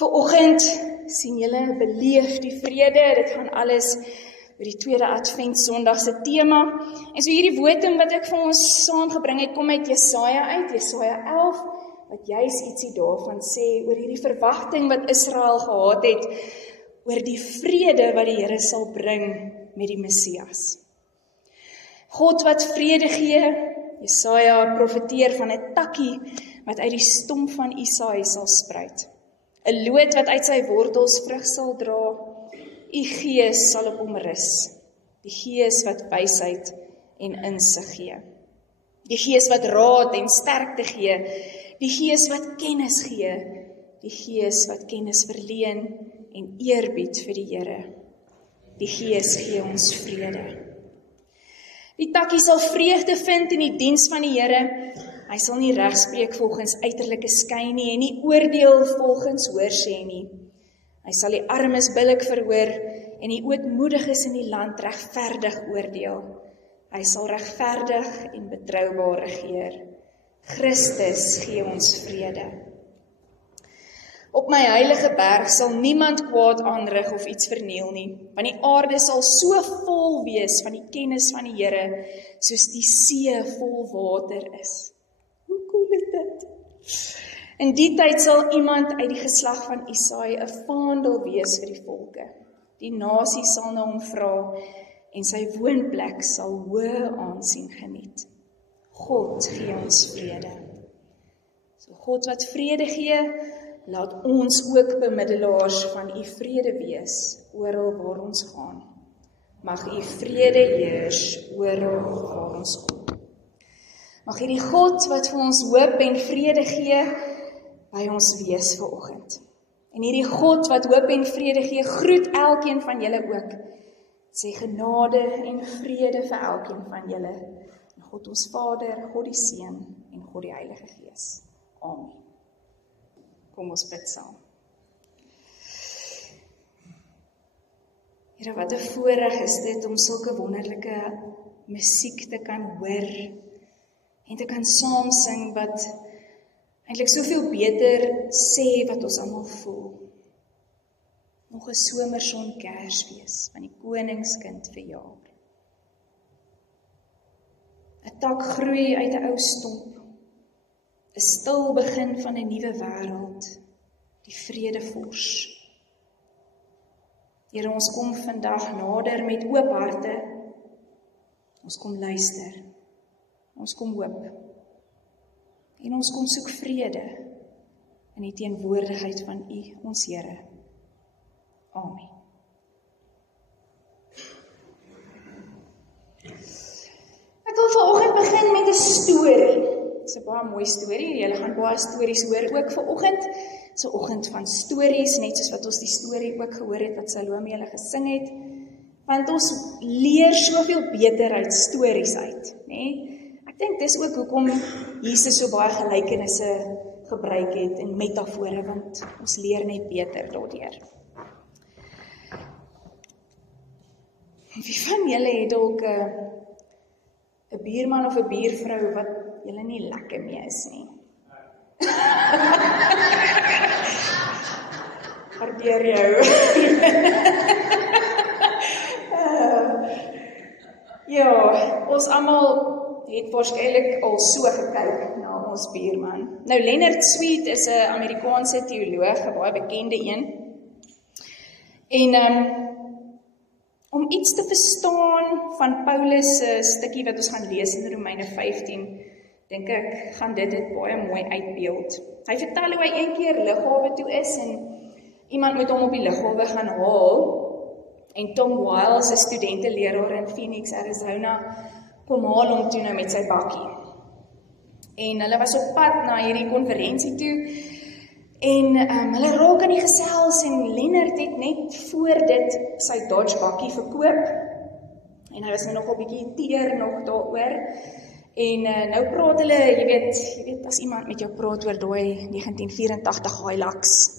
Vanoggend sien julle beleef die vrede, dit gaan alles oor die tweede Advent Sondag se tema. En so hierdie woording wat ek vir ons saamgebring het, kom uit Jesaja uit, Jesaja 11, wat juis ietsie daarvan sê oor hierdie verwagting wat Israel gehad het, oor die vrede wat die Here sal bring met die Messias. God wat vrede gee, Jesaja profeteer van 'n takkie wat uit die stomp van Isaai sal spruit. 'n loot wat uit sy wortels vrug sal dra, U Gees sal op hom rus, die Gees wat wysheid en insig gee, die Gees wat raad en sterkte gee, die Gees wat kennis gee, die Gees wat kennis verleen en eerbied vir die Here. Die Gees gee ons vrede. Die takkie sal vreugde vind in die diens van die Here. Hy sal nie regspreek volgens uiterlike skyn nie en nie oordeel volgens hoorsê nie. Hy sal die armes billik verhoor en die ootmoediges in die land regverdig oordeel. Hy sal regverdig en betroubaar regeer. Christus gee ons vrede. Op my heilige berg sal niemand kwaad aanrig of iets verniel nie, want die aarde sal so vol wees van die kennis van die Here, soos die see vol water is. Hoe cool is dit? In die tyd sal iemand uit die geslag van Isaai 'n vaandel wees vir die volke. Die nasie sal na hom vra en sy woonplek sal hoë aansien geniet. God gee ons vrede. So God wat vrede gee, laat ons ook bemiddelaars van U vrede wees, oral waar ons gaan. Mag U vrede heers, oral waar ons kom. Mag hierdie God wat vir ons hoop en vrede gee, by ons wees vanoggend. En hierdie God wat hoop en vrede gee, groet elkeen van julle ook. Sê genade en vrede vir elkeen van julle. En God ons Vader, God die Seun en God die Heilige Gees. Amen. Kom ons bid saam. Here, wat 'n voorreg is dit om sulke wonderlike musiek te kan hoor en te kan saam sing wat eintlik soveel beter sê wat ons almal voel. Nog 'n somerson Kersfees van die koningskind verjaar. 'n tak groei uit 'n ou stomp. 'n stil begin van 'n nuwe wêreld, die vredevors. Here, ons kom vandag nader met oop harte. Ons kom luister. Ons kom hoop. En ons kom soek vrede in die teenwoordigheid van U, ons Here. Amen. Ek wil vanoggend begin met 'n storie. Dit is 'n baie mooi storie. Julle gaan baie stories hoor ook vanoggend. Dis 'n oggend van stories, net soos wat ons die storie ook gehoor het wat Salome julle gesing het. Want ons leer soveel beter uit stories uit, né? Ek dink dis ook hoekom Jesus so baie gelykenisse gebruik het en metafore, want ons leer net beter daardeur. Wie van julle het dalk 'n buurman of 'n buurvrou wat julle nie lekker mee is nie? Waardeer jou. Ja, ons almal het waarskynlik al so gekyk na ons buurman. Nou, Leonard Sweet is 'n Amerikaanse teoloog, 'n baie bekende een. En om iets te verstaan van Paulus se stukkie wat ons gaan lees in Romeine 15, dink ek, gaan dit baie mooi uitbeeld. Hy vertel hoe hy een keer lughawe toe is en iemand moet hom op die lughawe gaan haal. En Tom Wiles, 'n studenteleraar in Phoenix, Arizona, kom haal hom toe nou met sy bakkie. En hulle was op pad na hierdie konferensie toe. En hulle raak aan die gesels en Leonard het net voor dit sy Dodge bakkie verkoop. En hy was nog 'n bietjie teer nog daaroor. En nou praat hulle, jy weet as iemand met jou praat oor daai 1984 Hilux,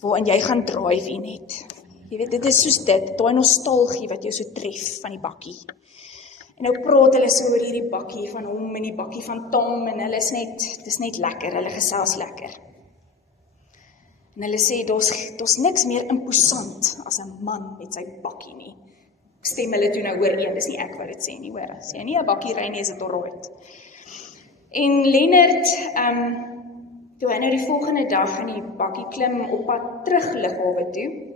waarin jy gaan drive net. Jy weet, dit is soos dit, daai nostalgie wat jou so tref van die bakkie. En nou praat hulle so oor hierdie bakkie van hom en die bakkie van Tom en hulle is net, dis net lekker, hulle gesels lekker. En hulle sê, daar's niks meer imposant as 'n man met sy bakkie nie. Stem hulle toe nou ooreen, dis nie ek wat dit sê nie, hoor. As jy nie 'n bakkie ry nie, is dit alright. En Lennard, toe hy nou die volgende dag in die bakkie klim op pad terug lughawe toe,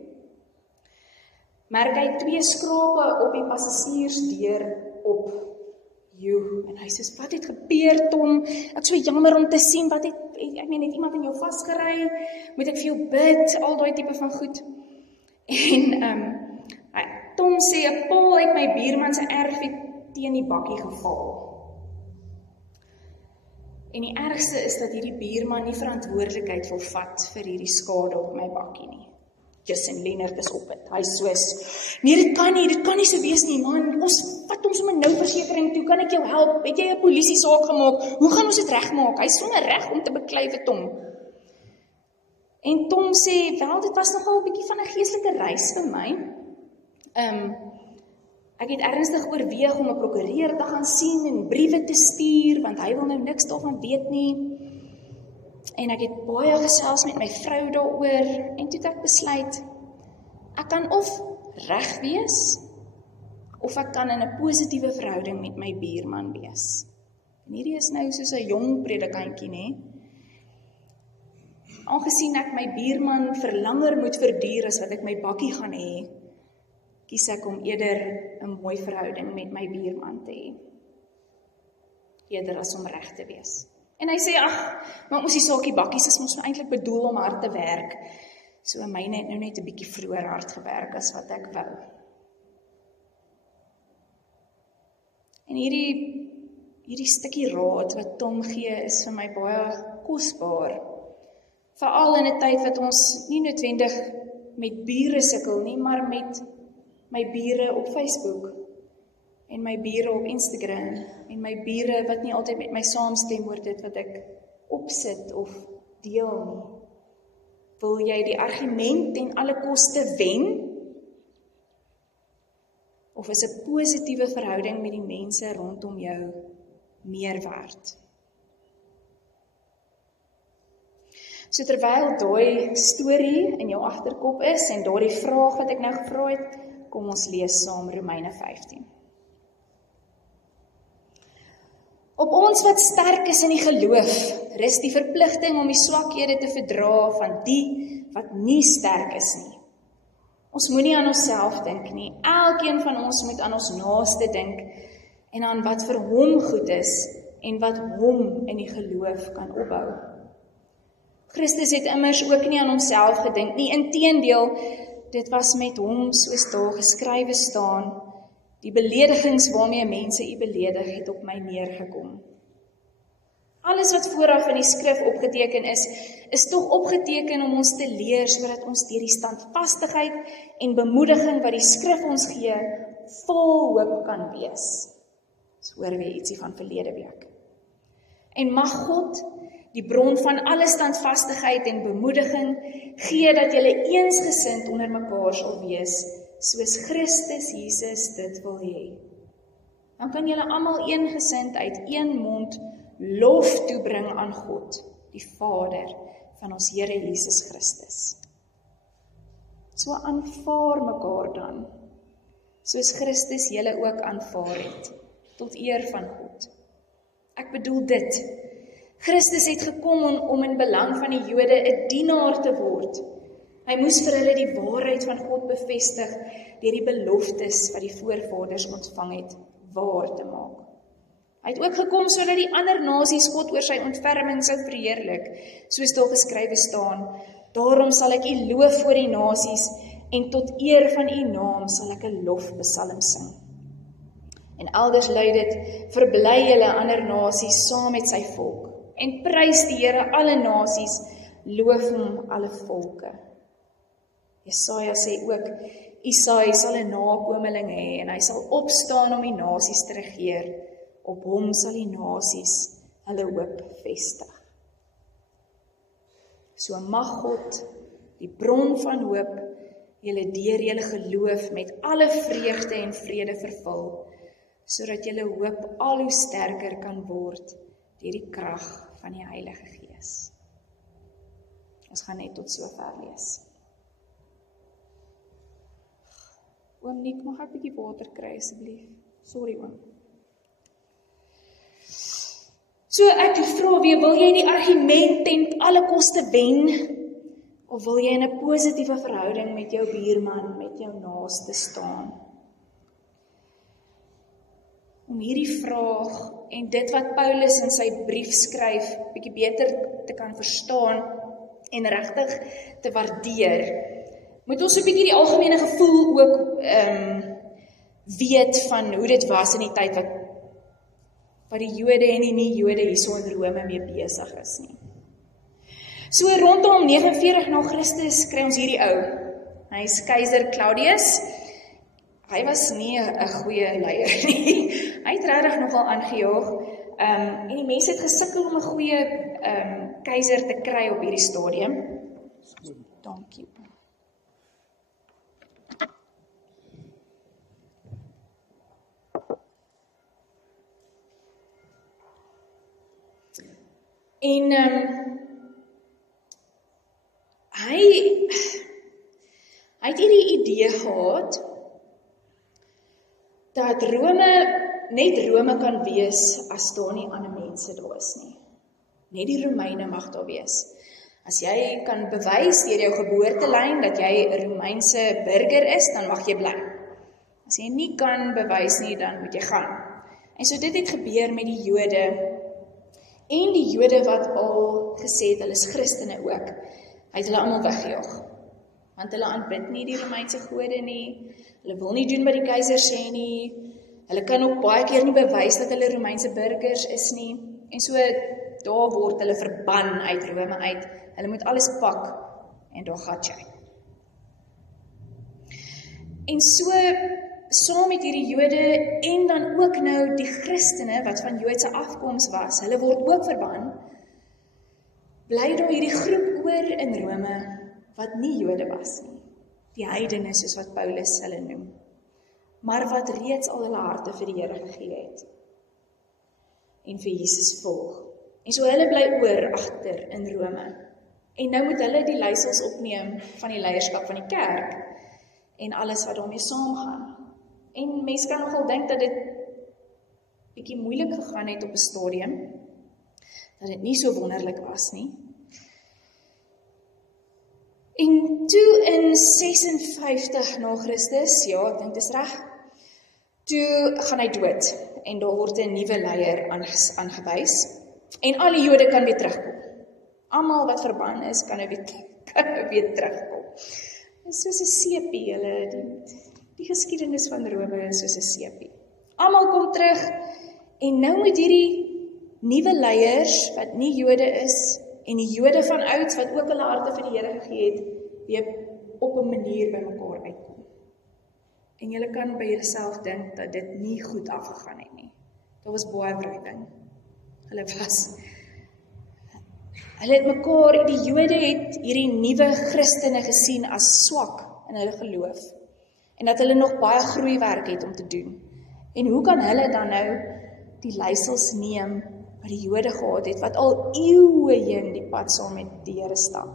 merk hy 2 skrape op die passasiersdeur op. En hy sê, wat het gebeur, Tom? Ek so jammer om te sien, het iemand in jou vasgery? Moet ek vir jou bid? Al daai tipe van goed. En Tom sê, 'n paal uit my buurman se erf het teen die bakkie geval. En die ergste is dat hierdie buurman nie verantwoordelikheid wil vat vir hierdie skade op my bakkie nie. En Lennard is op het. Hy soos, nee, dit kan nie so wees nie, man. Ons vat ons sommer nou versekering toe, kan ek jou help? Het jy 'n polisie saak gemaak? Hoe gaan ons dit regmaak? Hy is sonder reg om te beklei vir Tom. En Tom sê, wel, dit was nogal 'n bietjie van 'n geestelike reis vir my. Ek het ernstig oorweeg om 'n prokureur te gaan sien en briewe te stuur, want hy wil nou niks daarvan weet nie. En ek het baie gesels met my vrou daaroor, en toe het ek besluit, ek kan of reg wees, of ek kan in 'n positiewe verhouding met my buurman wees. En hierdie is nou soos 'n jong predikantjie, né? Aangesien ek my buurman vir langer moet verduur as wat ek my bakkie gaan hê, kies ek om eerder 'n mooi verhouding met my buurman te hê, eerder as om reg te wees. En hy sê, maar ons die saakie bakkies is ons eintlik bedoel om hard te werk. So myne het nou net 'n bietjie vroeër hard gewerk as wat ek wou. En hierdie stukkie raad wat Tom gee is vir my baie kosbaar. Veral in 'n tyd wat ons nie noodwendig met bure sukkel nie, maar met my bure op Facebook. En my bure op Instagram, en my bure wat nie altyd met my saamstem oor dit wat ek opsit of deel nie. Wil jy die argument ten alle koste wen? Of is 'n positiewe verhouding met die mense rondom jou meer werd? So terwyl daai storie in jou agterkop is, en daardie vraag wat ek nou gevra het, kom ons lees saam Romeine 15. Op ons wat sterk is in die geloof, rus die verpligting om die swakhede te verdra van die wat nie sterk is nie. Ons moenie aan onsself dink nie. Elkeen van ons moet aan ons naaste dink en aan wat vir hom goed is en wat hom in die geloof kan opbou. Christus het immers ook nie aan homself gedink nie. Inteendeel, dit was met hom soos daar geskrywe staan, die beledigings waarmee mense u beledig het op my neergekom. Alles wat vooraf in die skrif opgeteken is tog opgeteken om ons te leer, sodat ons deur die standvastigheid en bemoediging wat die skrif ons gee, vol hoop kan wees. So hoor weer ietsie van verlede week. En mag God, die bron van alle standvastigheid en bemoediging, gee dat julle eensgesind onder mekaar sal wees, soos Christus Jesus dit wil hê. Dan kan julle almal eengesind uit een mond lof toebring aan God, die Vader van ons Here Jesus Christus. So aanvaar mekaar dan, soos Christus julle ook aanvaar het, tot eer van God. Ek bedoel dit, Christus het gekom om in belang van die Jode 'n dienaar te word. Hy moes vir hulle die waarheid van God bevestig deur die beloftes wat die voorvaders ontvang het, waar te maak. Hy het ook gekom sodat die ander nasies God oor sy ontferming sou verheerlik, soos daar geskrywe staan, daarom sal ek u loof voor die nasies en tot eer van u naam sal ek 'n lofpsalm sing. En elders lui dit, verbly julle ander nasies saam met sy volk en prys die Here alle nasies, loof hom alle volke. Jesaja sê ook, Isaai sal 'n nakomeling hê en hy sal opstaan om die nasies te regeer. Op hom sal die nasies hulle hoop vestig. So mag God, die bron van hoop, julle deur julle geloof met alle vreugde en vrede vervul, sodat julle hoop al hoe sterker kan word deur die krag van die Heilige Gees. Ons gaan net tot sover lees. Oom Nick, mag ek 'n bietjie water kry asseblief? Sorry oom. So ek vra weer, wil jy die argument ten alle koste wen? Of wil jy in 'n positiewe verhouding met jou buurman, met jou naaste staan? Om hierdie vraag en dit wat Paulus in sy brief skryf, bietjie beter te kan verstaan en regtig te waardeer, moet ons 'n bietjie die algemene gevoel ook weet van hoe dit was in die tyd wat die Jode en die nie-Jode hierso in Rome mee besig is nie. So rondom 49 na Christus kry ons hierdie ou. Hy is keiser Claudius. Hy was nie 'n goeie leier nie. Hy het regtig nogal aangejaag. En die mense het gesukkel om 'n goeie keiser te kry op hierdie stadium. Dankie. En hy het hierdie idee gehad dat net Rome kan wees as daar nie ander mense daar is nie. Net die Romeine mag daar wees. As jy kan bewys deur jou geboortelyn dat jy 'n Romeinse burger is, dan mag jy bly. As jy nie kan bewys nie, dan moet jy gaan. En so dit het gebeur met die Jode en die Jode wat al gesê het, hulle is Christene ook. Hy het hulle almal weggejaag. Want hulle aanbid nie die Romeinse gode nie. Hulle wil nie doen wat die keiser sê nie. Hulle kan ook baie keer nie bewys dat hulle Romeinse burgers is nie. En so daar word hulle verban uit Rome uit. Hulle moet alles pak en daar gaan jy. En so saam met hierdie Jode en dan ook nou die Christene wat van Joodse afkoms was, hulle word ook verban. Bly daar hierdie groep oor in Rome wat nie Jode was nie. Die heidene soos wat Paulus hulle noem. Maar wat reeds al hulle harte vir die Here gegee het. En vir Jesus volg. En so hulle bly oor agter in Rome. En nou moet hulle die leiersels opneem van die leierskap van die kerk. En alles wat daarmee saamgaan. En mense kan nogal dink dat dit bietjie moeilik gegaan het op 'n stadium. Dat dit nie so wonderlik was nie. En toe in 56 na Christus, ja, ek dink dis reg, toe gaan hy dood en daar word 'n nuwe leier aangewys en al die Jode kan weer terugkom. Almal wat verban is, kan nou weer terugkom. Dit is soos 'n seepie, die geskiedenis van Rome is soos 'n seepie. Almal kom terug en nou moet hierdie nuwe leiers wat nie Jode is en die Jode van ouds wat ook hulle harte vir die Here gegee het, weer op 'n manier by mekaar uitkom. En julle kan by julleself dink dat dit nie goed afgegaan het nie. Daar was baie wrywing. Hulle het mekaar, die Jode het hierdie nuwe Christene gesien as swak in hulle geloof. En dat hulle nog baie groeiwerk het om te doen. En hoe kan hulle dan nou die leiersels neem wat die Jode gehad het, wat al eeue heen die pad saam met die Here stap.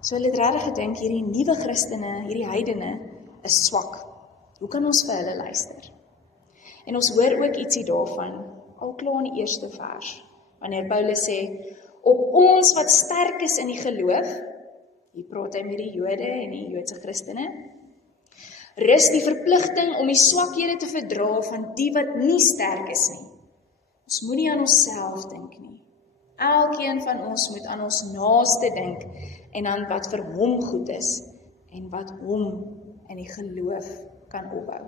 So hulle het regtig gedink, hierdie nuwe Christene, hierdie heidene, is swak. Hoe kan ons vir hulle luister? En ons hoor ook ietsie daarvan, al klaar in die eerste vers, wanneer Paulus sê, op ons wat sterk is in die geloof, hier praat hy met die Jode en die Joodse Christene, rus die verpligting om die swakhede te verdra van die wat nie sterk is nie. Ons moet nie aan onsself dink nie. Elkeen van ons moet aan ons naaste dink en aan wat vir hom goed is en wat hom in die geloof kan opbou.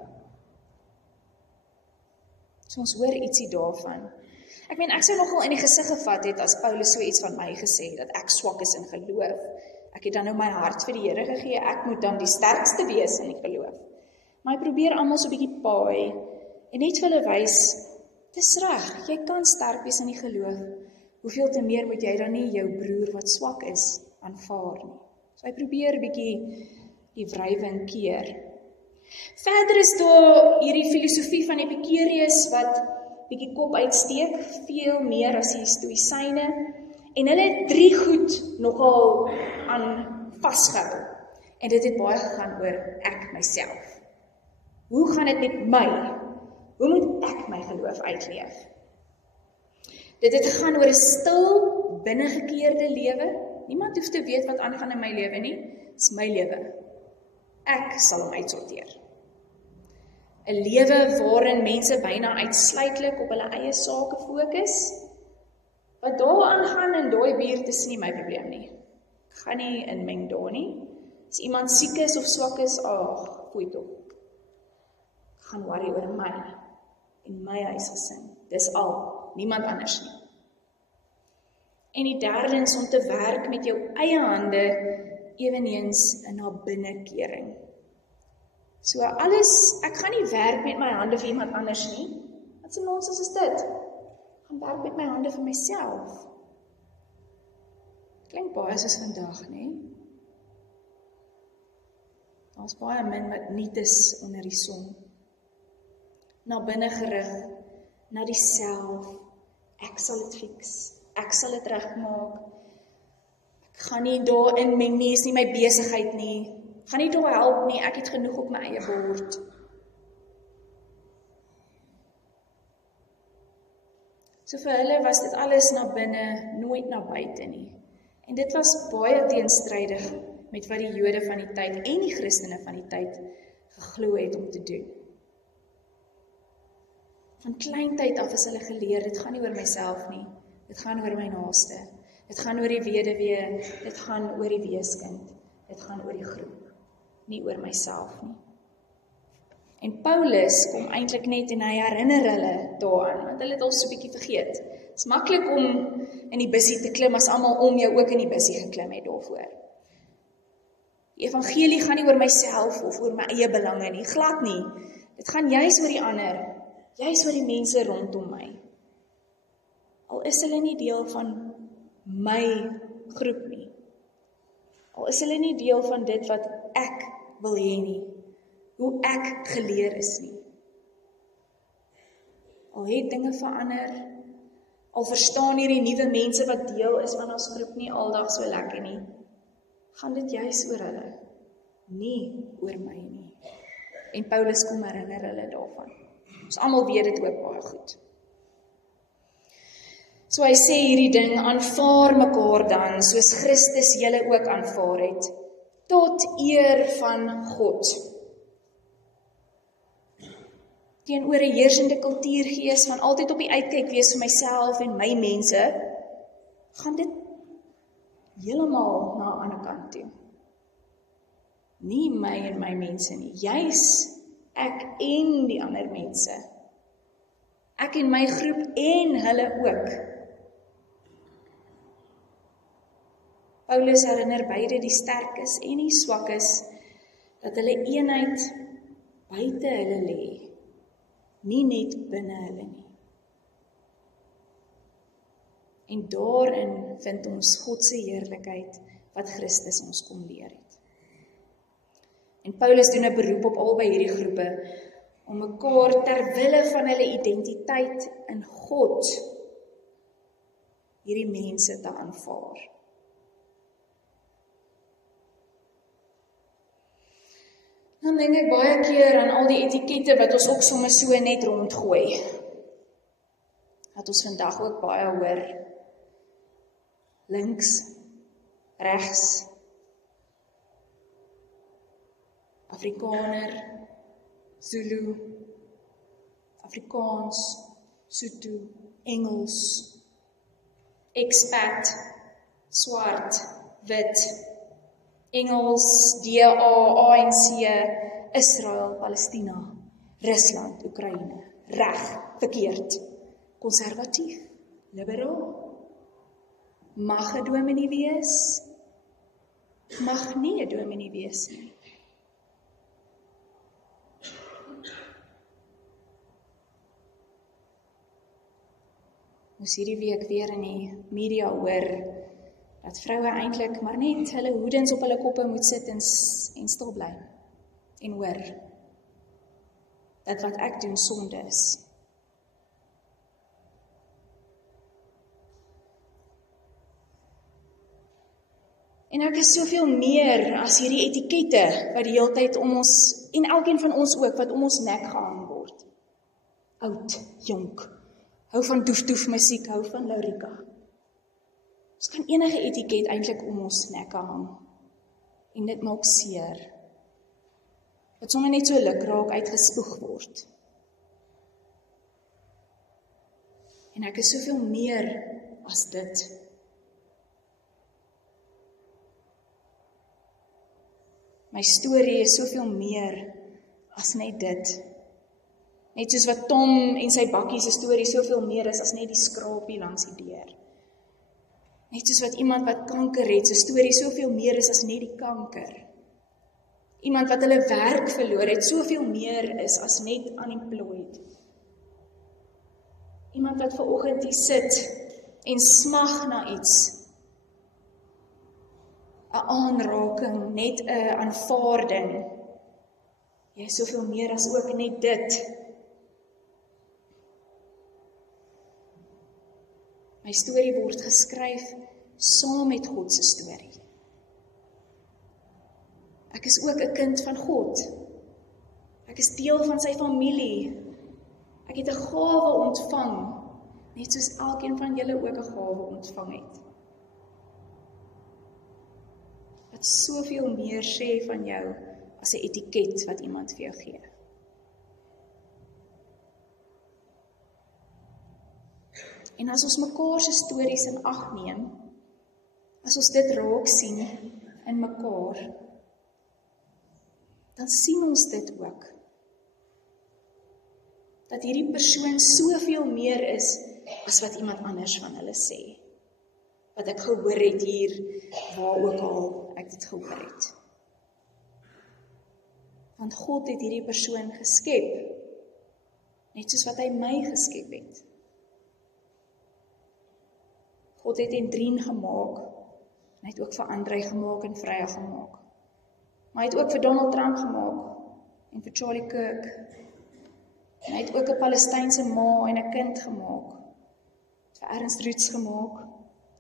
So ons hoor ietsie daarvan. Ek meen, ek sou nogal in die gesig gevat het as Paulus so iets van my gesê, dat ek swak is in geloof. Ek het dan nou my hart vir die Here gegee, ek moet dan die sterkste wees in die geloof. Maar hy probeer almal so 'n bietjie paai en net vir hulle wys, dis reg, jy kan sterk wees in die geloof. Hoeveel te meer moet jy dan nie jou broer wat swak is aanvaar nie. So hy probeer bietjie die wrywing keer. Verder is daar hierdie filosofie van Epicurus wat bietjie kop uitsteek, veel meer as die stoïsyne. En hulle het 3 goed nogal aan vasgehou. En dit het baie gegaan oor ek myself. Hoe gaan dit met my? Hoe moet ek my geloof uitleef? Dit het gegaan oor 'n stil, binnegekeerde lewe. Niemand hoef te weet wat aangaan in my lewe nie. Dit is my lewe. Ek sal hom uitsorteer. 'n Lewe waarin mense byna uitsluitlik op hulle eie sake fokus. Wat daar aangaan in daai buurt is nie my probleem nie. Ek gaan nie inmeng daar nie. As iemand siek is of swak is, goeie tog. Ek gaan worry oor my en my huisgesin. Dis al, niemand anders nie. En die derdens om te werk met jou eie hande, eweneens in haar binnekering. So alles, ek gaan nie werk met my hande vir iemand anders nie. Wat 'n nonsens is dit? Ek gaan werk met my hande vir myself. Klink baie soos vandag, nee? Daar's baie min wat nuut is onder die son. Na binne gerig, na die self. Ek sal dit fix. Ek sal dit regmaak. Ek gaan nie daarin meng nie, is nie my besigheid nie. Ek gaan nie daar help nie, ek het genoeg op my eie bord. So vir hulle was dit alles na binne, nooit na buite nie. En dit was baie teenstrydig met wat die Jode van die tyd en die Christene van die tyd geglo het om te doen. Van klein tyd af is hulle geleer, dit gaan nie oor myself nie, dit gaan oor my naaste, dit gaan oor die weduwee, dit gaan oor die weeskind, dit gaan oor die groep, nie oor myself nie. En Paulus kom eintlik net en hy herinner hulle daaraan, want hulle het al so 'n bietjie vergeet. Dit is maklik om in die bussie te klim as almal om jou ook in die bussie geklim het daarvoor. Die evangelie gaan nie oor myself of oor my eie belange nie, glad nie. Dit gaan juis oor die ander, juis oor die mense rondom my. Al is hulle nie deel van my groep nie. Al is hulle nie deel van dit wat ek wil hê nie. Hoe ek geleer is nie. Al het dinge verander, al verstaan hierdie nuwe mense wat deel is van ons groep nie aldag so lekker nie, gaan dit juis oor hulle, nie oor my nie. En Paulus kom herinner hulle daarvan. Ons almal weet dit ook baie goed. So hy sê hierdie ding, aanvaar mekaar dan, soos Christus julle ook aanvaar het, tot eer van God. Teenoor 'n heersende kultuurgees van altyd op die uitkyk wees vir myself en my mense, gaan dit heeltemal na 'n ander kant toe. Nie my en my mense nie, juis ek en die ander mense. Ek en my groep en hulle ook. Paulus herinner beide die sterkes en die swakkes dat hulle eenheid buite hulle lê, nie net binne hulle nie. En daarin vind ons God se heerlikheid wat Christus ons kom leer het. En Paulus doen 'n beroep op albei hierdie groepe om mekaar ter wille van hulle identiteit in God hierdie mense te aanvaar. Dan dink ek baie keer aan al die etikette wat ons ook sommer so net rondgooi. Dat ons vandag ook baie hoor. Links, regs, Afrikaner, Zulu, Afrikaans, Sotho, Engels, expat, swart, wit, Engels, DA, ANC, Israel, Palestina, Rusland, Oekraïne, reg, verkeerd, konservatief, liberaal, mag 'n dominee wees, mag nie 'n dominee wees nie. Ons hierdie week weer in die media hoor dat vroue eintlik maar net hulle hoedens op hulle koppe moet sit en stil bly en hoor dat wat ek doen sonde is. En ek is soveel meer as hierdie etikette wat die hele tyd om ons, en elkeen van ons ook, wat om ons nek gehang word. Oud, jonk, hou van doef-doef musiek, hou van Laurika. Ons kan enige etiket eintlik om ons nekke hang. En dit maak seer. Wat sommer net so lukraak uitgespoeg word. En ek is soveel meer as dit. My storie is soveel meer as net dit. Net soos wat Tom en sy bakkie se storie soveel meer is as net die skrapie langs die deur. Net soos wat iemand wat kanker het, sy storie soveel meer is as net die kanker. Iemand wat hulle werk verloor het, soveel meer is as net unemployed. Iemand wat vanoggend hier sit en smag na iets. 'n aanraking, net 'n aanvaarding. Jy is soveel meer as ook net dit. My storie word geskryf saam met God se storie. Ek is ook 'n kind van God. Ek is deel van sy familie. Ek het 'n gawe ontvang, net soos elkeen van julle ook 'n gawe ontvang het. Wat soveel meer sê van jou as 'n etiket wat iemand vir jou gee. En as ons mekaar se stories in ag neem, as ons dit raak sien in mekaar, dan sien ons dit ook. Dat hierdie persoon soveel meer is as wat iemand anders van hulle sê. Wat ek gehoor het hier, waar ook al ek dit gehoor het. Want God het hierdie persoon geskep, net soos wat hy my geskep het. God het Endrien gemaak, en hy het ook vir Andrei gemaak en Freya gemaak. Maar hy het ook vir Donald Trump gemaak, en vir Charlie Kirk. En hy het ook 'n Palestynse ma en 'n kind gemaak. Vir Ernst Roots gemaak,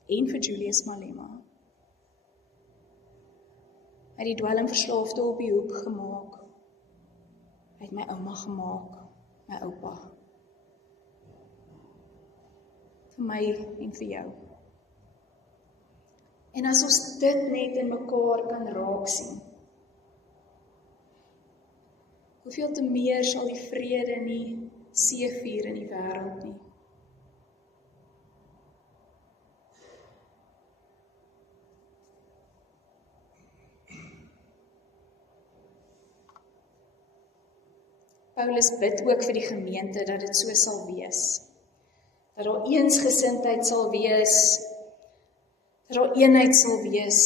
en vir Julius Malema. Hy het die dwelmverslaafde op die hoek gemaak. Hy het my ouma gemaak, my oupa. Vir my en vir jou. En as ons dit net in mekaar kan raak sien, hoeveel te meer sal die vrede nie seëvier in die wêreld nie. Paulus bid ook vir die gemeente dat dit so sal wees. Dat daar eensgesindheid sal wees, dat daar eenheid sal wees.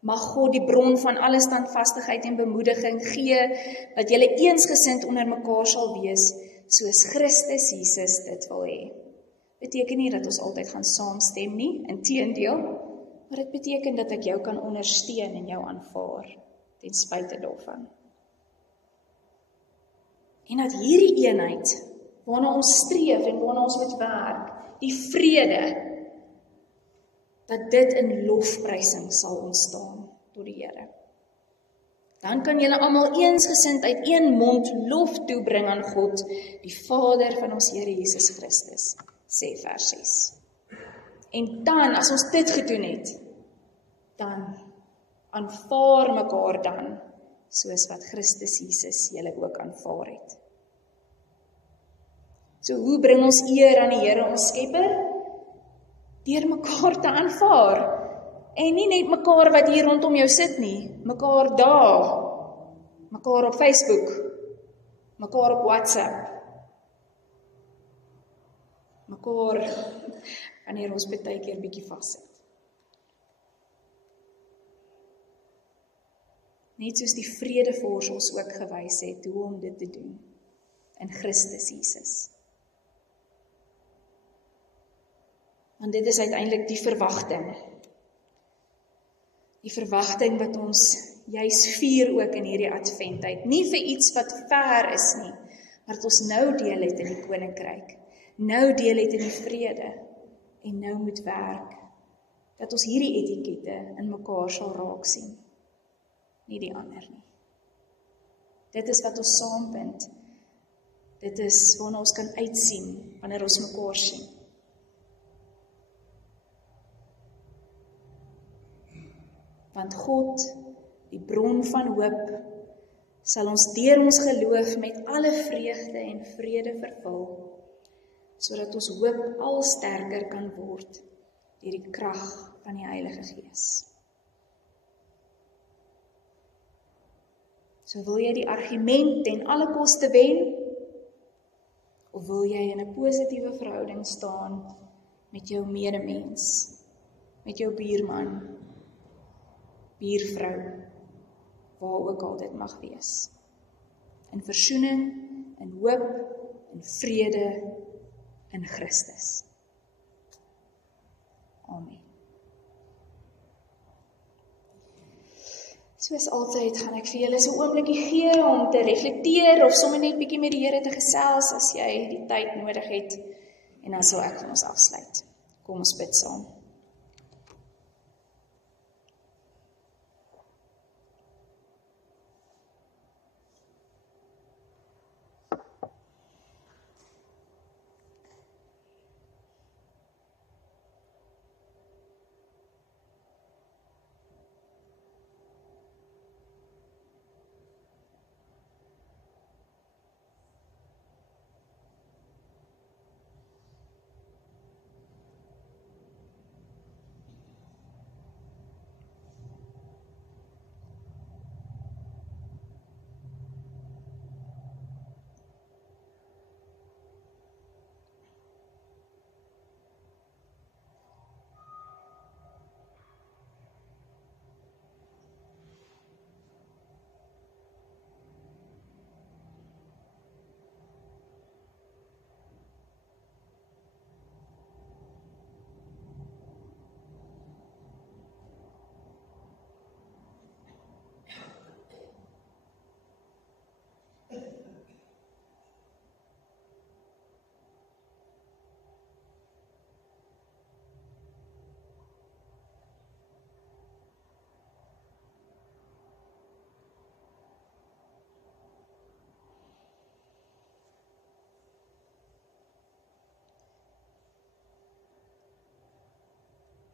Mag God die bron van alle standvastigheid en bemoediging gee, dat julle eensgesind onder mekaar sal wees, soos Christus Jesus dit wil hê. Beteken nie dat ons altyd gaan saamstem nie, inteendeel, maar dit beteken dat ek jou kan ondersteun en jou aanvaar, ten spyte daarvan. En dat hierdie eenheid, waarna ons streef en waarna ons moet werk, die vrede, dat dit in lofprysing sal ontstaan tot die Here. Dan kan julle almal eensgesind uit een mond lof toebring aan God, die Vader van ons Here Jesus Christus, sê vers 6. En dan, as ons dit gedoen het, dan aanvaar mekaar dan, soos wat Christus Jesus julle ook aanvaar het. So hoe bring ons eer aan die Here ons Skepper? Deur mekaar te aanvaar. En nie net mekaar wat hier rondom jou sit nie, mekaar daar, mekaar op Facebook, mekaar op WhatsApp, mekaar wanneer ons baie keer bietjie vassit. Net soos die vredevors ons ook gewys het hoe om dit te doen in Christus Jesus. Want dit is uiteindelik die verwagting. Die verwagting wat ons juis vier ook in hierdie adventtyd. Nie vir iets wat ver is nie, maar dat ons nou deel het in die koninkryk. Nou deel het in die vrede en nou moet werk dat ons hierdie etikette in mekaar sal raak sien, nie die ander nie. Dit is wat ons saambind. Dit is waarna ons kan uitsien wanneer ons mekaar sien. Want God, die bron van hoop, sal ons deur ons geloof met alle vreugde en vrede vervul, sodat ons hoop al sterker kan word deur die krag van die Heilige Gees. So wil jy die argument ten alle koste wen, of wil jy in 'n positiewe verhouding staan met jou medemens, met jou buurman, buurvrou, waar ook al dit mag wees. In versoening, in hoop, in vrede, in Christus. Amen. Soos altyd gaan ek vir julle so 'n oombliekie gee om te reflekteer of sommer net bietjie met die Here te gesels as jy die tyd nodig het. En dan sal ek vir ons afsluit. Kom ons bid saam.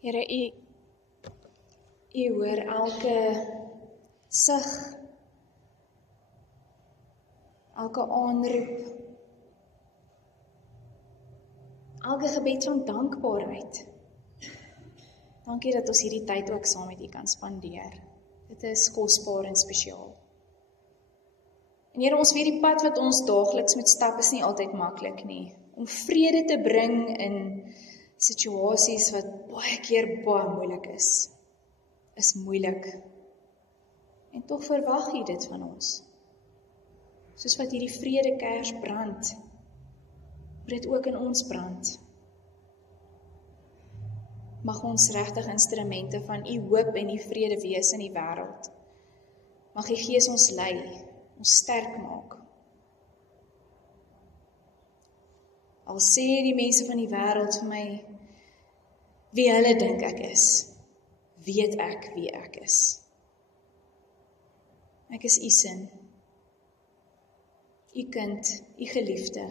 Here, U hoor elke sug, elke aanroep, elke gebed van dankbaarheid. Dankie dat ons hierdie tyd ook saam met U kan spandeer. Dit is kosbaar en spesiaal. En Here, ons weet die pad wat ons daagliks moet stap is nie altyd maklik nie. Om vrede te bring in situasies wat baie keer baie moeilik is moeilik. En tog verwag U dit van ons. Soos wat hierdie vrede kers brand, moet dit ook in ons brand. Mag ons regtig instrumente van U hoop en U vrede wees in die wêreld. Mag U Gees ons lei, ons sterk maak. Al sê die mense van die wêreld vir my, wie hulle dink ek is, weet ek wie ek is. Ek is U sin, U kind, U geliefde.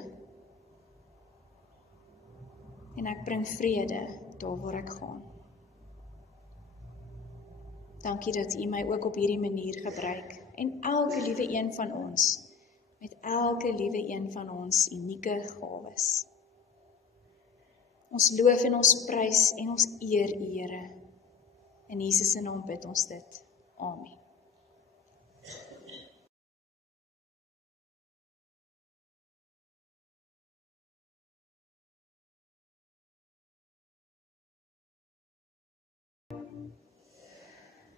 En ek bring vrede daar waar ek gaan. Dankie dat U my ook op hierdie manier gebruik en elke liewe een van ons, met elke liewe een van ons unieke gawes. Ons loof en ons prys en ons eer U, Here. In Jesus se naam bid ons dit. Amen.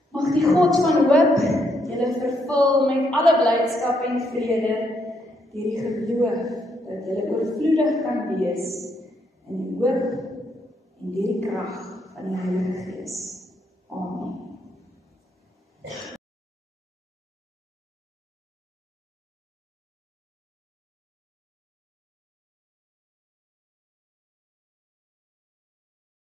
Mag die God van hoop julle vervul met alle blydskap en vrede deur die geloof dat julle oorvloedig kan wees in die hoop en deur die krag van die Heilige Gees. Amen.